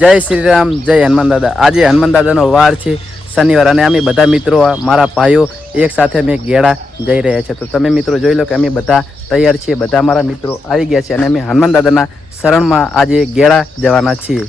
જય શ્રી રામ, જય હનુમાન દાદા। આજે હનુમાન દાદાનો વાર છે, શનિવાર, અને અમે બધા મિત્રો મારા ભાઈઓ એક સાથે અમે ગેડા જઈ રહ્યા છે। તો તમે મિત્રો જોઈ લો કે અમે બધા તૈયાર છીએ, બધા મારા મિત્રો આવી ગયા છે અને અમે હનુમાન દાદાના શરણમાં આજે ગેડા જવાના છીએ।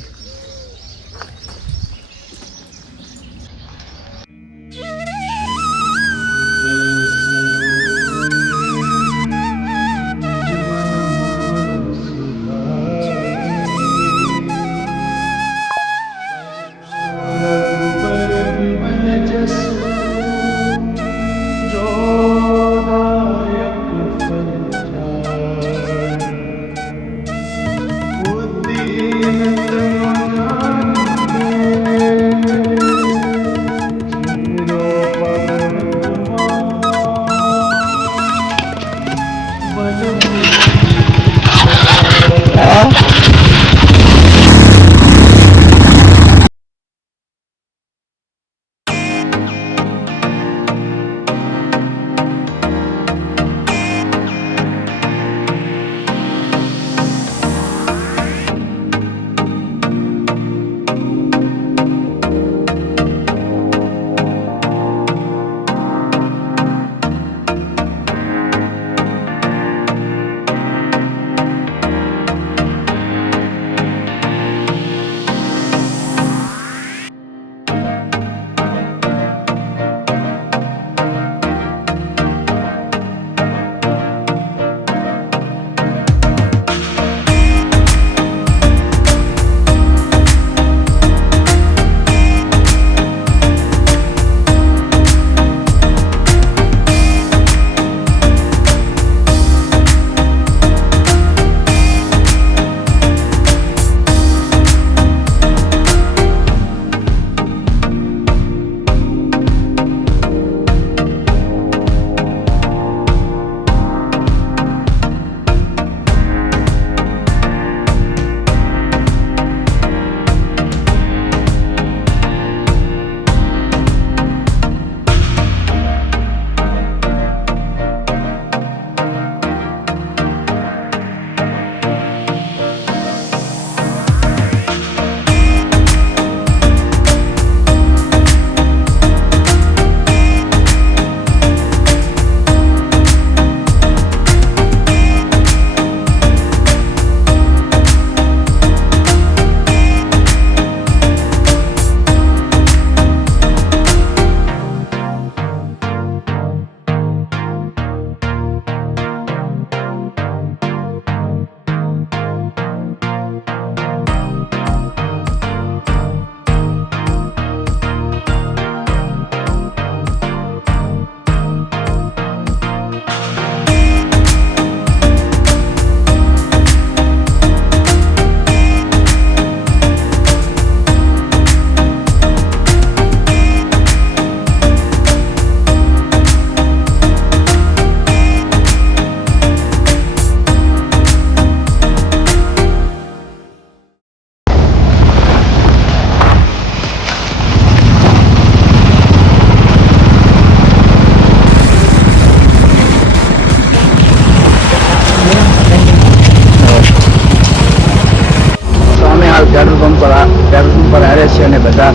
પેટ્રોલ પંપ પર હારે છે અને બધા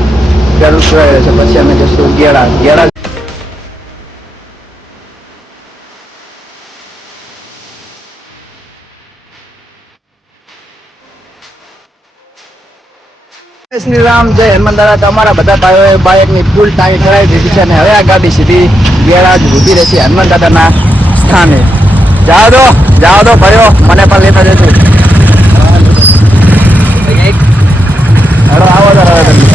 પેટ્રોલ પુરાઈ રહ્યા છે। પછી અમે જશું ગેડા। જય શ્રી રામ, જય હનુમાન દાદા। તમારા બધા ભાઈઓએ બાઇકની ફૂલ ટાંકી કરાવી દીધી છે અને હવે આ ગાડી સીધી ગેડા જ ઊભી રહેશે હનુમાન દાદાના સ્થાને। જાઓ દો ભાઈઓ, મને પણ લેતા જજો। હેડો આવો તો હવે તમે।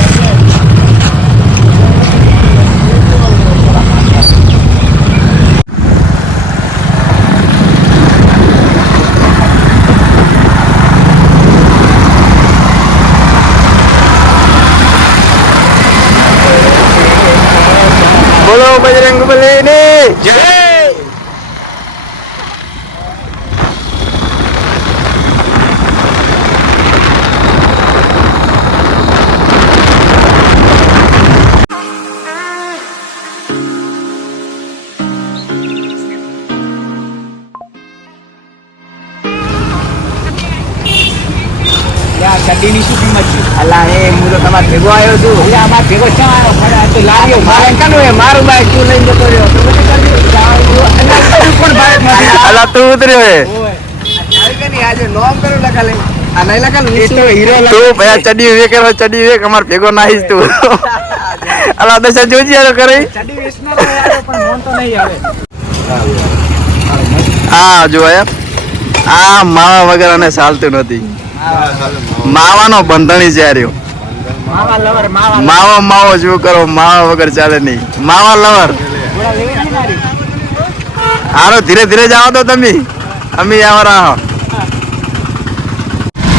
બોલો બજરંગબલીની જય। કડીની શું કિંમત છે? અલા એ હું તો તમારે ભેગો આવ્યો છું. એટલે આમાં ભેગો ક્યાં આવ્યો? મને આ તો લાગ્યો મારે કાનું એ મારું બાઈક તું લઈને જતો રહ્યો. તું મને પણ બાઈક માંથી અલા તું ઉતર્યો હે. આજે નોમ કરું લખાલે આ નહીં લખાલે હીરો તું ભયા ચડી વે કરો ચડી વે અમાર ભેગો નાહીશ તું. અલા દશા જોજી આરો કરે. ચડી વેચનારો આવ્યો પણ મોન તો નહીં આવે. હા જો આ માવા વગર અને ચાલતું નથી. માવાનો બંધણી છે આર્યો. માવા લવર માવા માવો માવો શું કરો માવા વગર ચાલે નહીં. માવા લવર થોડા લેવી છે મારી. હારો ધીરે ધીરે જાઓ તો તમે અમે આવરા.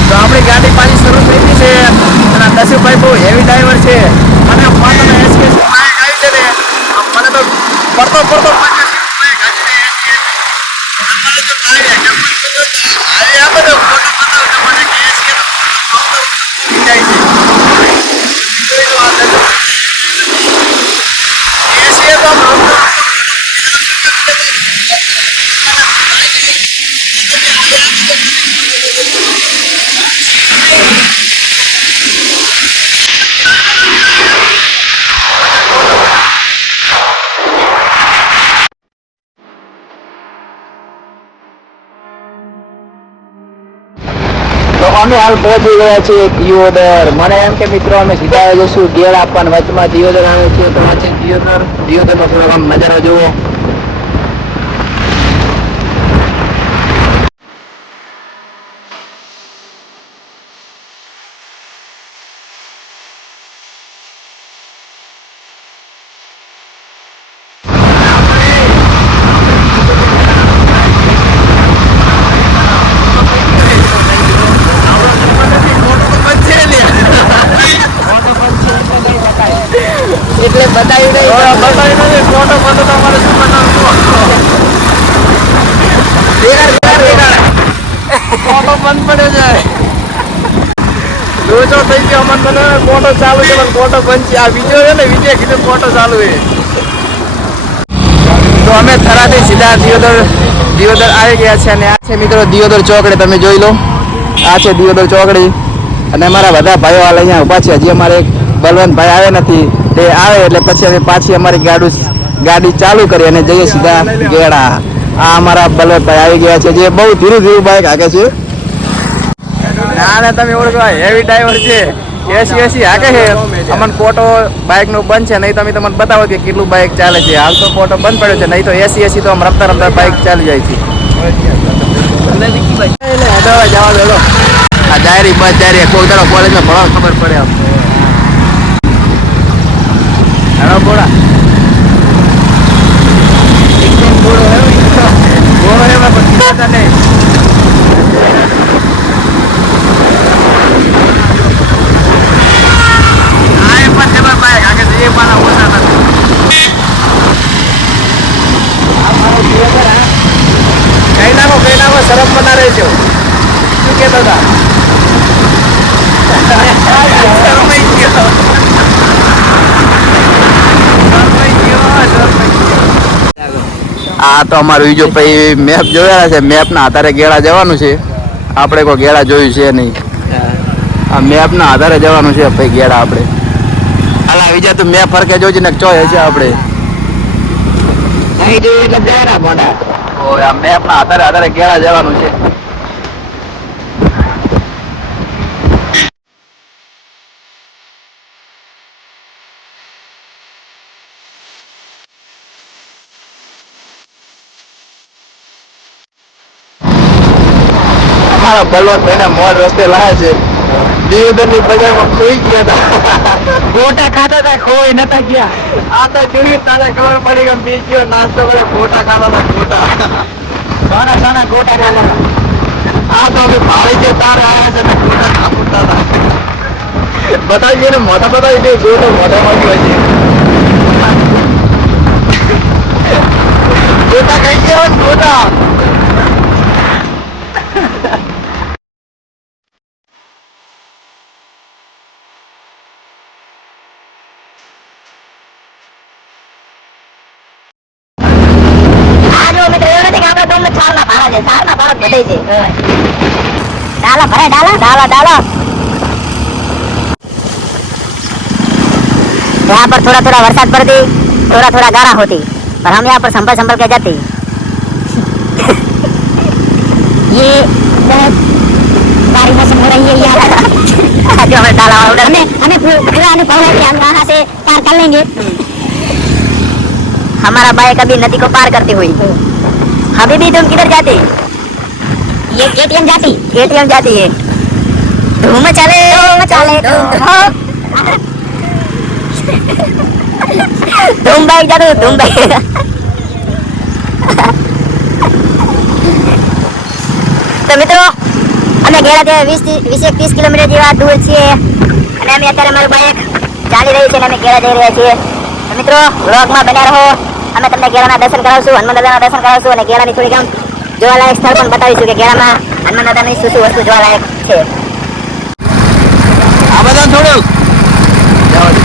તો આપણી ગાડી પાછી શરૂ થઈ ગઈ છે અને દશુભાઈ બહુ હેવી ડ્રાઈવર છે અને મને એસકે આવી છે ને મને તો પડતો પડતો અમે હાલ પહોંચી ગયા છીએ દિયોદર. મને એમ કે મિત્રો અમે સીધા આવી જશું ગેર આપવાના વચમાં દિયોદર આવે છે તો આ છે દિયોદર. દિયોદરનો થોડોક આમ નજારો જુઓ. એટલે બતાવી નહીં ફોટો ફોટો તમારે શું બનાવવું ફોટો બંધ પડ્યો જાય લોચો થઈ ગયો અમને મને ફોટો ચાલુ છે પણ ફોટો બંધ છે. આ વિડીયો છે ને વિજય કીધું ફોટો ચાલુ છે. તો અમે થરાથી સીધા દિયોદર આવી ગયા છે અને આ છે મિત્રો દિયોદર ચોકડી. તમે જોઈ લો આ છે દિયોદર ચોકડી અને અમારા બધા ભાઈઓ હાલ અહીંયા ઊભા છે. હજી અમારે એક બલવંતભાઈ આવે નથી. તે આવે એટલે પછી અમે પાછી અમારી ગાડી ચાલુ કરી અને જઈએ સીધા ગેડા. આ અમારા બલવંતભાઈ આવી ગયા છે જે બહુ ધીરું ધીરું બાઈક હાકે છે. ના તમે ઓળખો હેવી ડ્રાઈવર છે. એસી હાકે છે. અમને ફોટો બાઇક નો બંધ છે નહીં તમે તમને બતાવો કે કેટલું બાઇક ચાલે છે. હાલ તો ફોટો બંધ પડ્યો છે નહીં તો એસી તો આમ રમતા રમતા બાઇક ચાલી જાય છે. જવા દો આ ડાયરી બસ ડાયરી કોઈ દાડો કોલેજમાં ભણવા ખબર પડે. હેલો બોલા એકદમ બોલો બોલો એમાં પણ કીધા નહીં. આ એ પણ જબર બાઈક આગળ એ પણ ઓછા નથી. કઈ નાખો શરમ બના રહેજો. શું કહેતા હતા આ તો અમારું બીજો ભાઈ મેપ જોયા છે. મેપ ના આધારે ગેળા જવાનું છે. આપણે કોઈ ગેળા જોયું છે નહીં. આ મેપ ના આધારે જવાનું છે ભાઈ ગેળા આપણે. હાલા બીજા તો મેપ ફરકે જોજે ને ચોય છે આપણે મેપ ના આધારે ગેળા જવાનું છે. બલવંતભાઈ મોર રસ્તે લાયા છે. દિયોદર ની બજારમાં ખોઈ ગયા હતા. ગોટા ખાતા હતા ખોઈ નતા ગયા. આ તો જોયું તારે ખબર પડી કે બીજો નાસ્તો કરે ગોટા ખાતા હતા. ગોટા સાના ગોટા ખાતા હતા. આ તો અમે ભાઈ છે તારે આવ્યા છે ને ગોટા ખાતા હતા. બતાવી ને મોટા બતાવી દે ગોટો મોટા માં હોય છે. ગોટા ખાઈ ગયા ગોટા. ડાલા ભરે ડાલા ડાલા ડાલા यहाँ पर थोड़ा थोड़ा बरसात पड़ती, थोड़ा थोड़ा गारा होती, और हम यहाँ पर संभल संभल के जाते। ये बहुत भारी मौसम हो रही है यार। जो हमें डाला उधर हमें पूरा अनुभव है कि हम यहाँ से पार कर लेंगे। हमारा बाइक अभी नदी को पार करते हुए। अभी भी तुम किधर जाते? ये केटीएम जाती है। धूम चले धूम बाइक जाते धूम बाइक। તો મિત્રો અમે ગયા ત્યાં 20-30 કિલોમીટર જેવા દૂર છીએ અને અમે અત્યારે મારું બાઇક ચાલી રહ્યું છે અને અમે ઘેરા જઈ રહ્યા છીએ. તો મિત્રો વ્લોગમાં બન્યા રહો. અમે તમને ઘેરાના દર્શન કરાવશું, હનુમાન દાદાના દર્શન કરાવશું અને ઘેરાની થોડીક આમ જોવાલાયક સ્થળ પણ બતાવીશું કે ઘેરામાં હનુમાન દાદાની શું શું વસ્તુ જોવાલાયક છે. આ બધા થોડુંક જવા દે.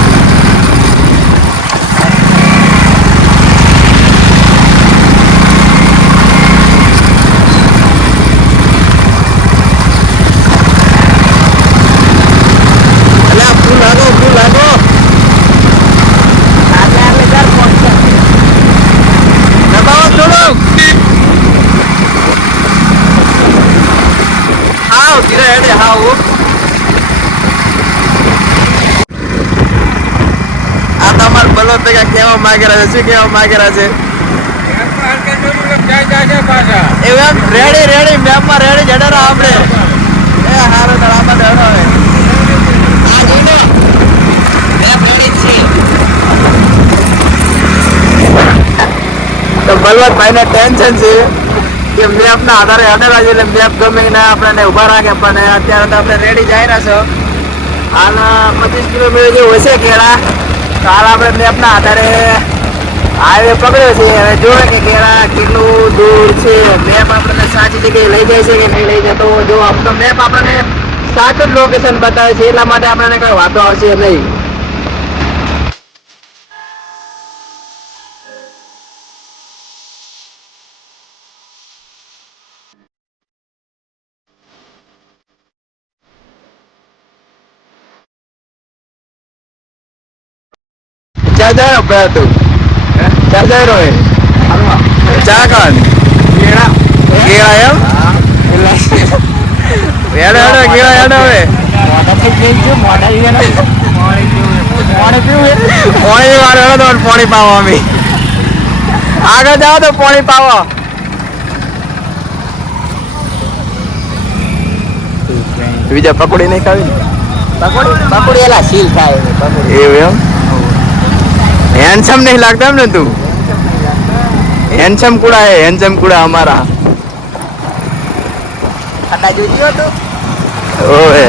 કેવા માંગે રહ્યા છે, શું કેવા માંગે રહ્યા છે? એમ રેડી મેપમાં રેડી જડરા આપણે એ હારો તળામાં દડો હવે આ જોઈનો મેપ રેડી છે. તો બલવંતભાઈને ટેન્શન છે કે મેપના આધારે અડેલા છે એટલે મેપ ગમે ના આપણને ઊભા રાખે, પણ અત્યારે તો આપણે રેડી જઈ રહ્યા છો. હાલ 25 કિલોમીટર જેવું હશે કેળા. તો હાલ આપણે મેપના આધારે હાઈવે પકડ્યો છે. હવે જોવે કે કેળા કેટલું દૂર છે. મેપ આપણને સાચી જગ્યાએ લઈ જાય છે કે નહીં લઈ જતો. જો આપણો મેપ આપણને સાચું જ લોકેશન બતાવે છે, એટલા માટે આપણને કઈ વાંધો આવશે નહીં. ચા જાય ભાઈ તું ચા જાય રો ચા કાન કેળા એમ કેળા હવે પાણી પાવો અમે આગળ જાઓ તો પાણી પાવો. બીજા પકોડી નહીં ખાવી? પકોડી એલા સીલ થાય એવું એમ? હેન્ડસમ નહીં લાગતા એમ ને તું? હેન્ડસમ કુડા અમારા. ઠંડા જોઈ તો ઓએ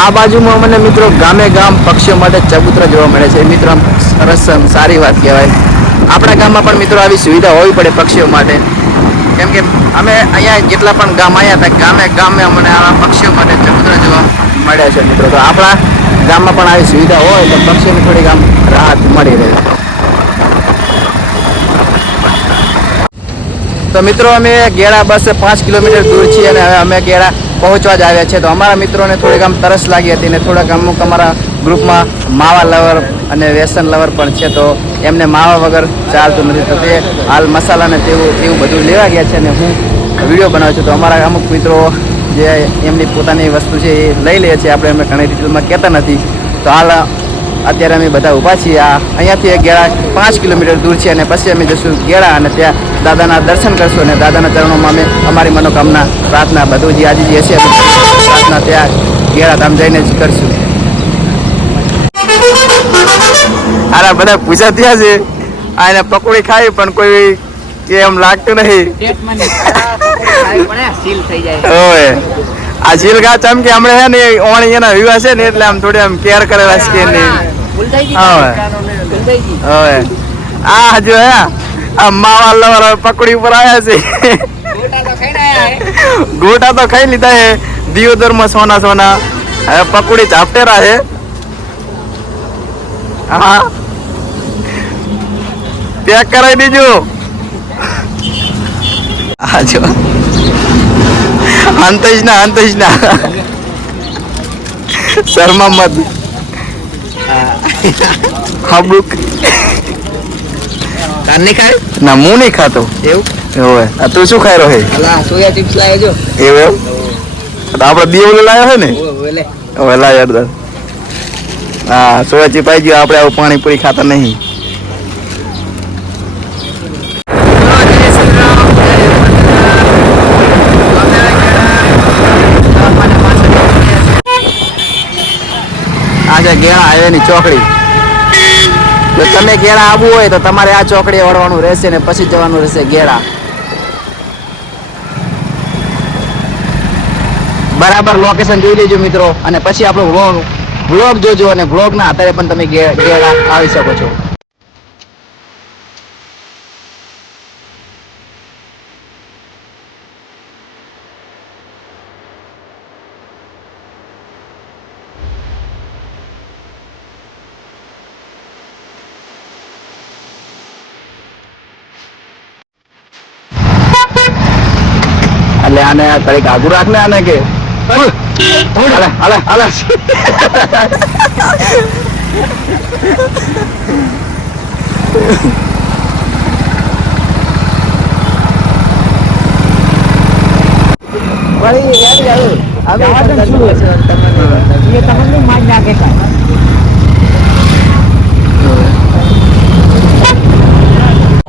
આ બાજુમાં મને મિત્રો ગામે ગામ પક્ષીઓ માટે ચબૂતરા જોવા મળે છે. મિત્રો આમ સરસ સારી વાત કહેવાય. આપણા ગામમાં પણ મિત્રો આવી સુવિધા હોવી પડે પક્ષીઓ માટે, કેમ કે અમે અહીંયા જેટલા પણ ગામ આવ્યા હતા ગામે અમને આવા પક્ષીઓ માટે ચબૂતરા જોવા મળ્યા છે મિત્રો. તો આપણા ગામમાં પણ આવી સુવિધા હોય તો પક્ષીઓને થોડીક આમ રાહત મળી રહે. તો મિત્રો અમે ગેડા બસ 5 કિલોમીટર દૂર છીએ અને હવે અમે ગેડા પહોંચવા જ આવ્યા છે. તો અમારા મિત્રોને થોડીક આમ તરસ લાગી હતી ને થોડાક અમુક અમારા ગ્રુપમાં માવા લવર અને વ્યસન લવર પણ છે, તો એમને માવા વગર ચાલતું નથી. તો તે હાલ મસાલા ને એવું બધું લેવા ગયા છે અને હું વિડીયો બનાવું છું. તો અમારા અમુક મિત્રો જે એમની પોતાની વસ્તુ છે એ લઈ લે છે, આપણે એમને ઘણી ડિટેલમાં કહેતા નથી. તો હાલ અત્યારે અમે બધા ઊભા છીએ. અહીંયાથી ગેડા 5 કિલોમીટર દૂર છે અને પછી અમે જઈશું ગેડા અને ત્યાં દાદાના દર્શન કરશું અને દાદાના ચરણોમાં અમે અમારી મનોકામના પ્રાર્થના બધું જે આજે જે હશે પ્રાર્થના ત્યાં ગેડા ધામ જઈને જ કરશું. અરે બધા પૂછા થયા છે આ એને પકોડી ખાઈ પણ કોઈ કે એમ લાગતું નહીં. ઓય આ ઝીલગા ચમકે હમણાં છે ને ઓણી એના વિવાહ છે ને એટલે આમ થોડી આમ કેર કરેલા છે કે નહીં. હવે આ જો હે આ માવા લવર પકડી ઉપર આવ્યા છે. ગોટા તો ખાઈ લીધા છે દિયોદર માં સોના સોના. હવે પકોડી ઝાપટેરા છે. હા પેક કરાવી દીજો. આ જો અંતજ ના શર્મા મત. હાબુક તાર નહીં ખાય ના હું નહીં ખાતો. એવું હોય તું શું ખાઈ રહ્યો હે? અલા સોયા ચિપ્સ લાવ્યો જો એવું તો આપણે દીવલો લાવ્યો છે ને? ઓલે હવે લાવ્યો યાર. હા સોયા ચીપ આવી ગયો. આપણે આવું પાણીપુરી ખાતા નહીં. આ છે ગેળા હાઈવેની ચોકડી. જો તમે ગેળા આવવું હોય તો તમારે આ ચોકડીએ વળવાનું રહેશે ને પછી જવાનું રહેશે ગેળા. બરાબર લોકેશન જોઈ લેજો મિત્રો, અને પછી આપણો વ્લોગ જોજો, અને વ્લોગના આધારે પણ તમે ગેળા આવી શકો છો. એટલે આને તારીખ આગુ રાખ ને આને કે હાલે હાલે હાલે.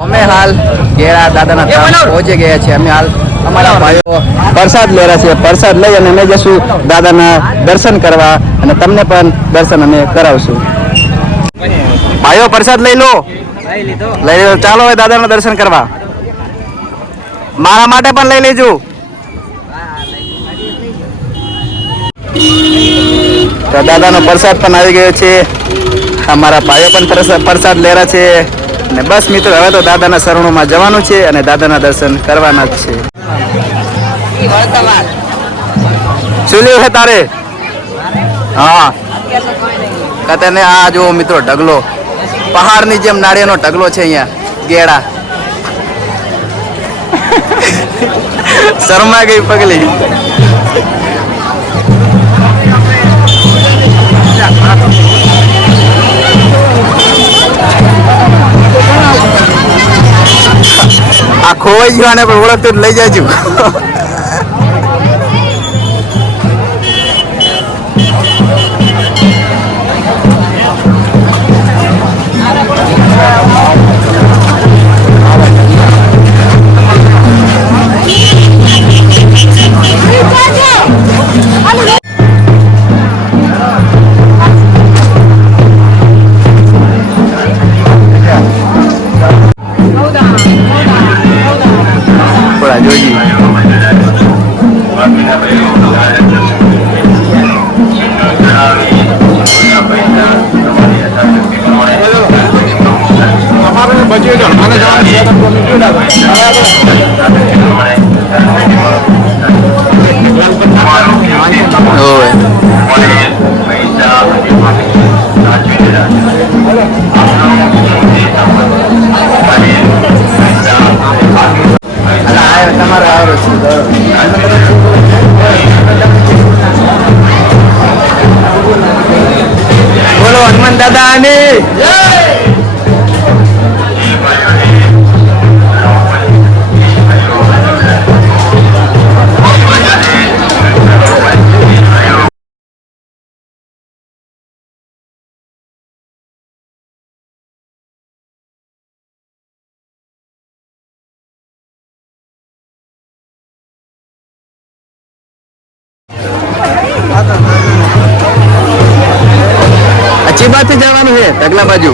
અમે હાલ ગેળા દાદાના ધામ પહોંચી ગયા છીએ. અમે હાલ અમારા ભાઈઓ પ્રસાદ લેરા છે. પ્રસાદ લઈ અને અમે જશું દાદાના દર્શન કરવા, અને તમને પણ દર્શન અમે કરાવશું. ભાઈઓ પ્રસાદ લઈ લો. લઈ લો, ચાલો હવે દાદાના દર્શન કરવા. મારા માટે પણ લઈ લેજો. તો દાદાનો પ્રસાદ પણ આવી ગયો છે. અમારા ભાઈઓ પણ પ્રસાદ લેરા છે. અને બસ મિત્રો હવે તો દાદાના શરણોમાં જવાનું છે અને દાદાના દર્શન કરવાના જ છે. શું લેવું છે તારે? હા કતને આ જો મિત્રો ઢગલો, પહાડની જેમ નાળિયેરનો ઢગલો છે અહીંયા ગેડા. શરમા ગઈ પગલી. આ ખોવાઈ ગયો ને પણ ઓળખતું લઈ જાજુ. થોડા જોઈ તમારે આવ્યો છે. બોલો હનુમાન દાદાની જય. अच्छी बात से जवान है अगला बाजू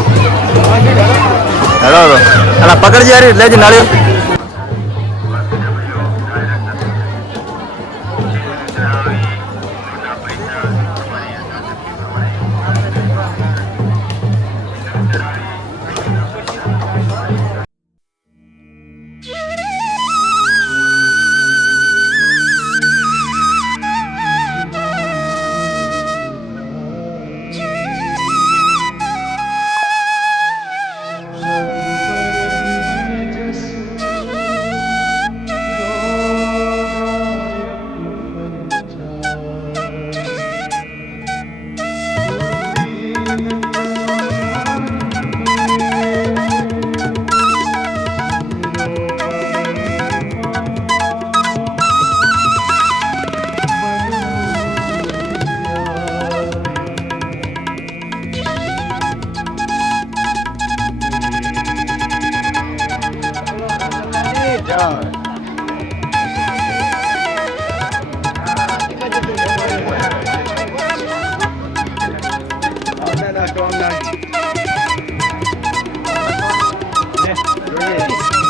हेलो अला पकड़ जा रही ले नाली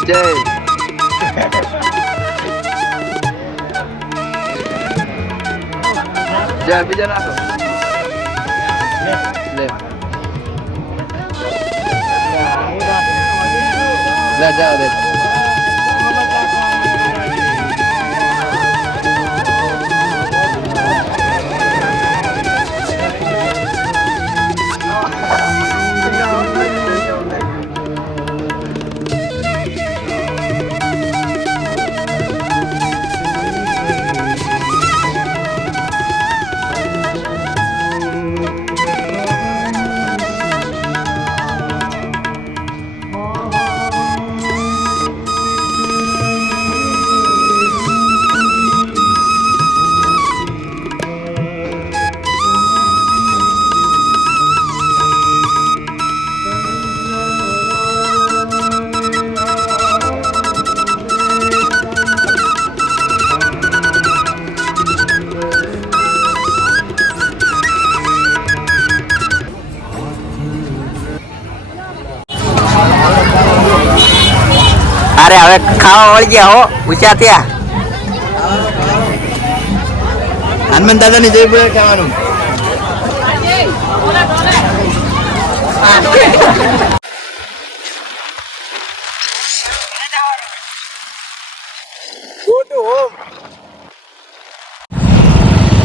જય જય બીજા નાખો લે જાઓ દે અરે હવે ખાવા વળી ગયા હો પૂછ્યા ત્યાં હનુમાન દાદાની જય બોલે ખાવાનું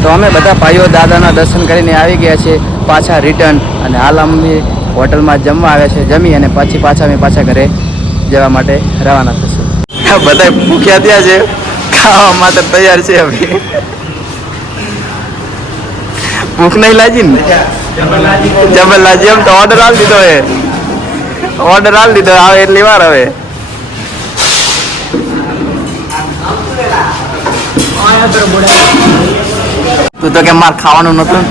તો અમે બધા ભાઈઓ દાદાના દર્શન કરીને આવી ગયા છે પાછા રિટર્ન અને હાલ અમે હોટલમાં જમવા આવ્યા છે જમી અને પછી પાછા અમે પાછા ઘરે જવા માટે રવાના થશું બધા ભૂખ્યા ત્યાં છે ખાવા માટે તૈયાર છે હવે ભૂખ નહીં લાગી ને જબર લાગી એમ તો ઓર્ડર આલી દીધો હે ઓર્ડર આલી દીધો આવે એટલી વાર હવે તું તો કે માર ખાવાનું નતું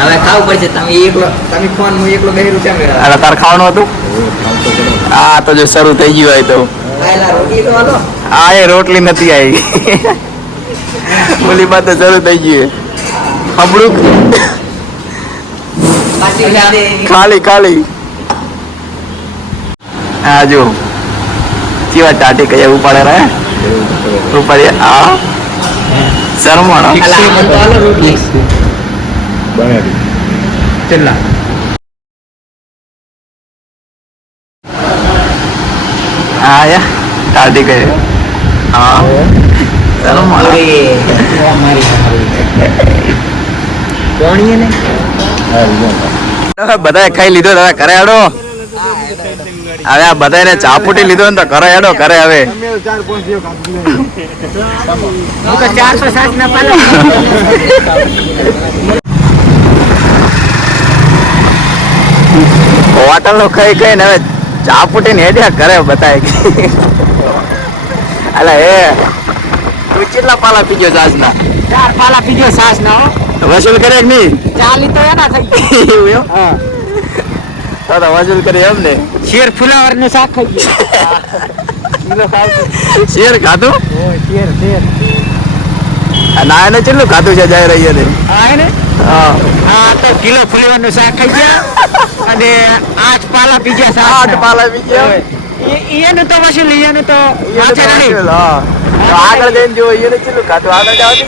હવે ખાવું પડશે તમે ફોન હું એકલો બેહી છે અરે તાર ખાવાનું હતું આ તો જો શરૂ થઈ ગયું હોય તો રોટલી તો હાલો આ એ રોટલી નથી આવી ઓલી વાત તો શરૂ થઈ ગયું હબળું ખાલી ખાલી હા જો કેવા ટાટી કઈ ઉપાડે રહે ઉપાડે આ શરમાણો કેટલા હા યા ટાટી કઈ હા શરમાણો કોણીએ ને બધાએ ખાઈ લીધો હવે કરે હેડો હવે આ બધાને ચાપુટી લીધો ને તો કરે હેડો કરે હવે તો 460 ના પાલો હોટલ નો ખાઈ ખાઈ ને હવે ચાપુટી ને હેડ્યા કરે બતાય અલા એ તું કેટલા પાલા પીજો સાસ ના 4 પાલા પીજો સાસ ના વસૂલ કરે કે નહીં 40 તો એના થઈ એવું એમ હા તો વસૂલ કરે એમ ને શેર ફુલાવર નું શાક ખાઈ ગયો શેર ખાધું શેર ના એને કેટલું ખાધું છે જાય રહી ને હા ને હા હા તો કિલો ફુલાવર નું શાક ખાઈ ગયા અને 8 પાલા પીજા સાસ 8 પાલા પીજો એનું તો વસૂલ એનું તો આગળ જઈને જો એને કેટલું ખાધું આગળ જાવ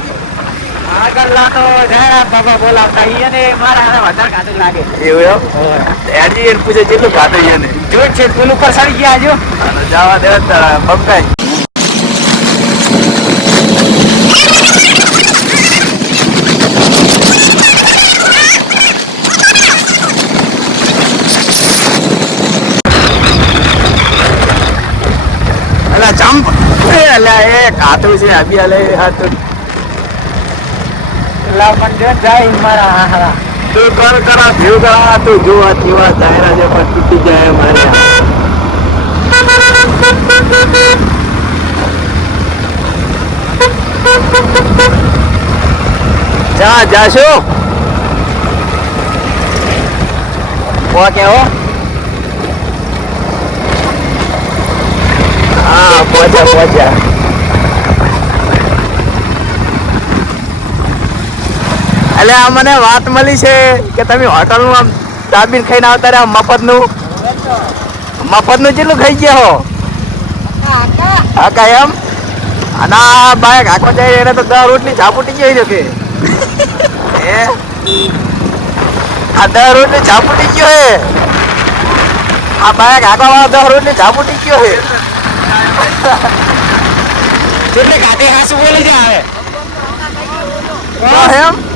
આગળ લાતો જરા બાબા બોલાવતા એને મારા હારે વધારે ખાધું લાગે એવું એમ એડી એને પૂછે કેટલું ખાધું એને જો છે પુલ ઉપર સડી ગયા જો જવા દે તારા બમકાઈ અલા ચંપ અલા એ ખાધું છે અભી અલે હાથ લા પણ જો જાય મારા હારા તું કરા ભ્યુ કરા તું જોવા કેવા દાયરા જે પણ તૂટી જાય મારે જાશો કેવો હા પહોંચ્યા એટલે આ મને વાત મળી છે કે તમે હોટલનું આમ દાબીને ખાઈને આવતા રહ્યા મફતનું કેટલું ખાઈ ગયા હો હા એમ અને આ બાઈક આખો જાય એને તો 10 રોટલી ઝાપુટી ગઈ છે કે આ 10 રોટલી ઝાપુટી ગયો હે આ બાઈક આખો 10 રોટલી ઝાપુટી ગયો હે કેટલી ગાડી હાસુ બોલી જાય એમ